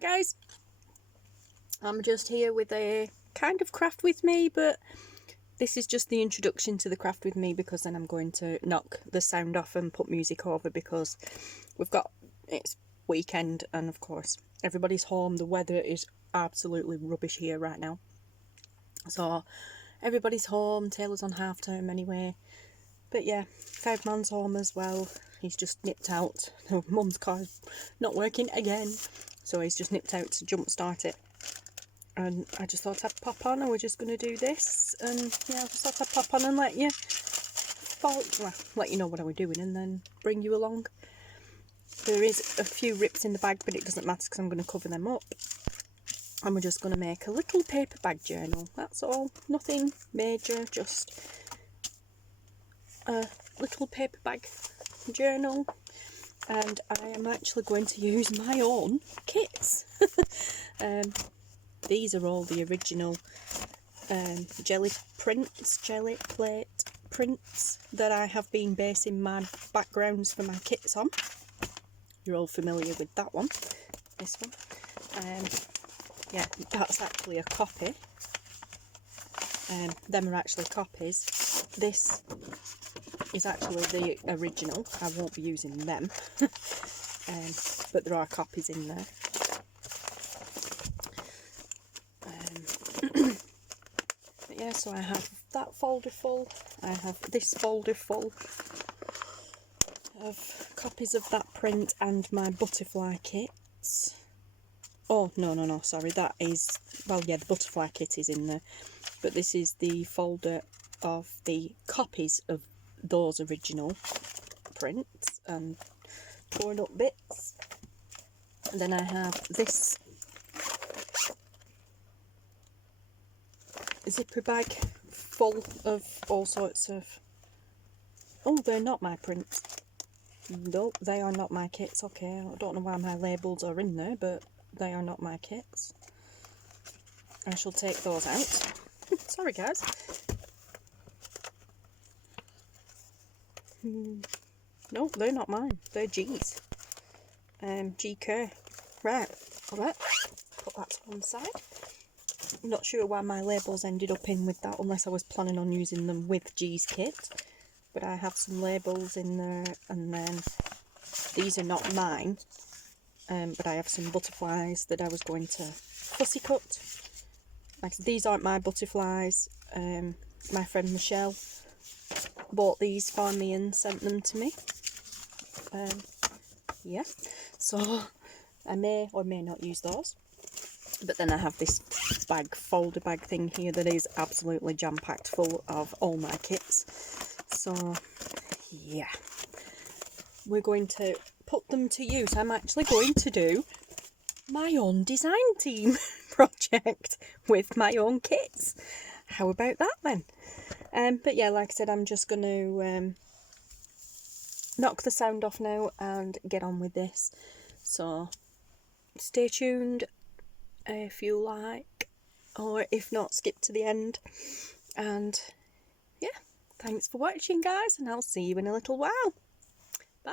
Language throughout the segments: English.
guys, I'm just here with a kind of craft with me, but this is just the introduction to the craft with me, because then I'm going to knock the sound off and put music over, because it's weekend and of course everybody's home. The weather is absolutely rubbish here right now, so everybody's home. Taylor's on half term anyway, but yeah, Fed Man's home as well. He's just nipped out. Mum's car's not working again, so he's just nipped out to jump start it. And I just thought I'd pop on, and we're just going to do this. And yeah, I just thought I'd pop on and let you know what I was doing, and then bring you along. There is a few rips in the bag, but it doesn't matter because I'm going to cover them up. And we're just going to make a little paper bag journal. That's all. Nothing major, just a little paper bag journal. And I am actually going to use my own kits. These are all the original jelly plate prints that I have been basing my backgrounds for my kits on. You're all familiar with that one, this one. Yeah, that's actually a copy. Them are actually copies. This is actually the original. I won't be using them, but there are copies in there. But yeah, so I have that folder full. I have this folder full of copies of that print and my butterfly kits. Oh, no, sorry, that is, well, yeah, the butterfly kit is in there, but this is the folder of the copies of those original prints and torn up bits. And then I have this zipper bag full of all sorts of, oh, they're not my prints. No, they are not my kits. Okay, I don't know why my labels are in there, but they are not my kits. I shall take those out. Sorry guys. No, they're not mine. They're G's. G. Kerr. Right, alright. Put that to one side. I'm not sure why my labels ended up in with that, unless I was planning on using them with G's kit. But I have some labels in there, and then these are not mine. But I have some butterflies that I was going to fussy cut. Like, these aren't my butterflies. My friend Michelle bought these for me and sent them to me. Yeah, so I may or may not use those. But then I have this folder bag thing here that is absolutely jam-packed full of all my kits. So yeah, we're going to put them to use. I'm actually going to do my own design team project with my own kits. How about that then? But yeah, like I said, I'm just going to knock the sound off now and get on with this. So stay tuned if you like, or if not, skip to the end. And yeah, thanks for watching guys, and I'll see you in a little while. Bye.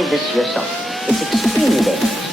Try this yourself. It's extremely dangerous.